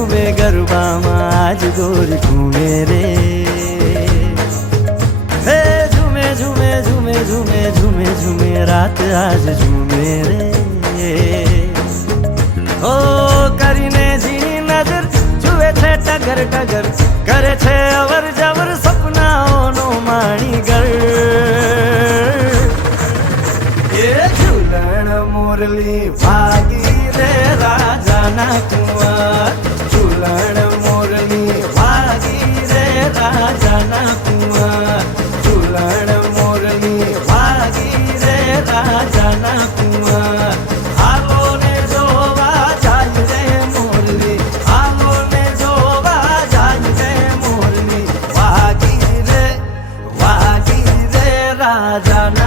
झूमे गरबा में आज गोरी घूमे रे। हे झूमे झूमे झूमे झूमे झूमे झूमे रात आज झूमे रे। ओ करीने जी नजर जुए छे टगर टगर करे छे अवर जवर सपनाओनो माणीगर। ये झूलण मोरली भागी रे राजा ना कुंवर, झूलण मोरली भागी रे राजा ना कुंवर, झूलण मोरली भागी रे राजा ना कुंवर। आलो ने जोवा जाय रे मोरली, आलो ने जोवा जाय रे मोरली, भागी रे राजा ना